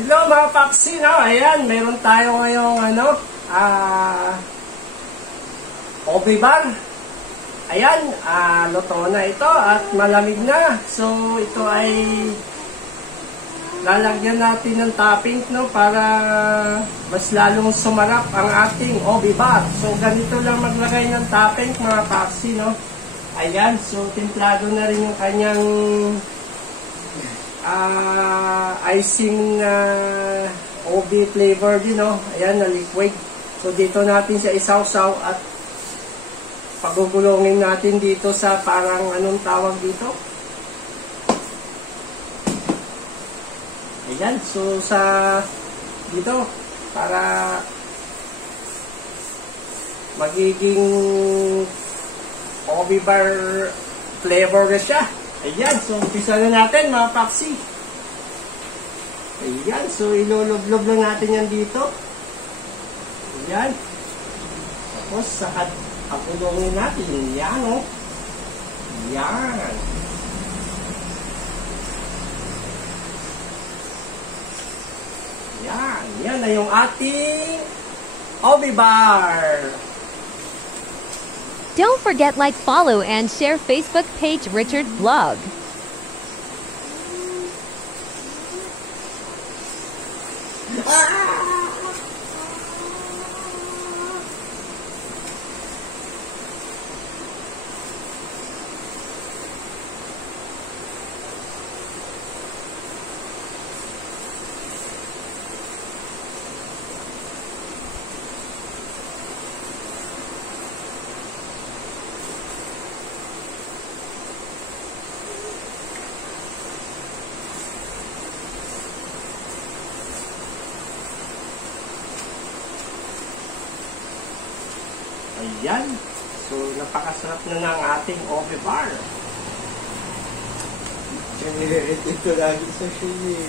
Hello mga Papsi, no? Ayan, meron tayo ngayong Obi Bar. Ayan, luto na ito at malamig na. So, ito ay lalagyan natin ng topping, no? Para mas lalong sumarap ang ating Obi Bar. So, ganito lang maglagay ng topping mga Papsi, no? Ayan, so templado na rin yung kanyang icing OB flavor din, no? Ayan, na liquid. So, dito natin siya isawsaw at pagugulungin natin dito sa parang anong tawag dito? Ayan, so sa dito para magiging OB bar flavor na siya. Ayan, so umpisa na natin mga Papsi. Ayan, so ilulublob na natin yan dito. Ayan. Tapos saka pagulungin natin. Yan, oh. Yan. Yan. Yan na yung ating Obi Bar. Don't forget like, follow, and share Facebook page Richard Vlog. Ayan. So, napakasarap na ng ating Obi Bar. Ito lagi sa sili.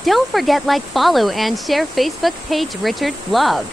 Don't forget like, follow, and share Facebook page Richard Vlog.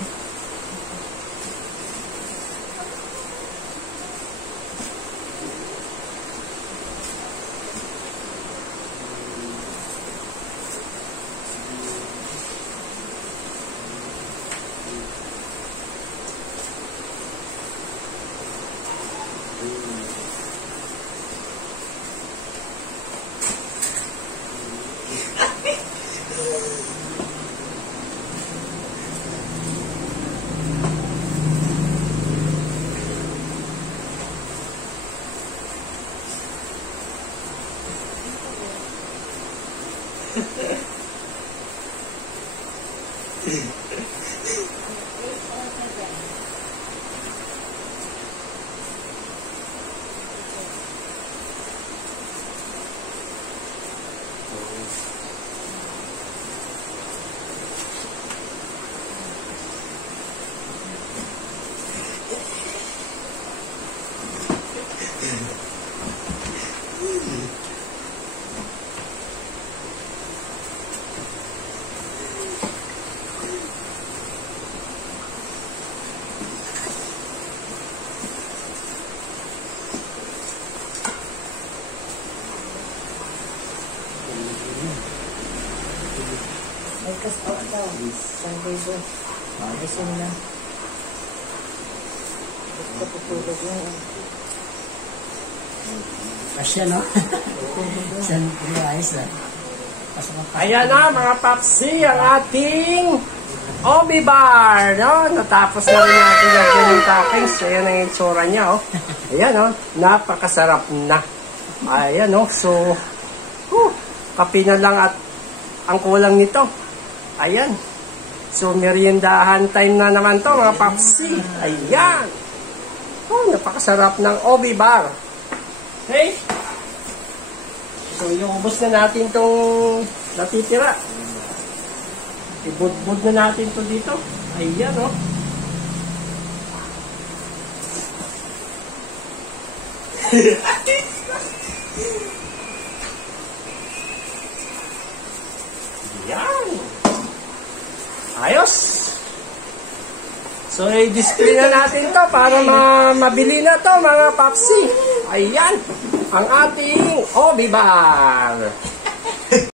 Kasi out daw. Sunday ko. Kasi na. Gusto ko tulog yun. Asya, no? Siyempre, ayos na. Ayan na mga Papsi, ang ating Obi Bar, no? Natapos na rin natin yung toppings. Ayan ang itsura niya, oh. Ayan, oh. Napakasarap na. Ayan, oh. So, kape na lang at ang kulang nito. Ayan. So, meriendahan time na naman to mga Papsi. Ayan. Oh, napakasarap ng Obi Bar. Okay? So, iubos na natin itong natitira. Ibudbud na natin to dito. Ayan, oh. Yan. Ayos. So, i-display na natin to para mabili na to mga papsi. Ayan. Ang ating Obi Bar.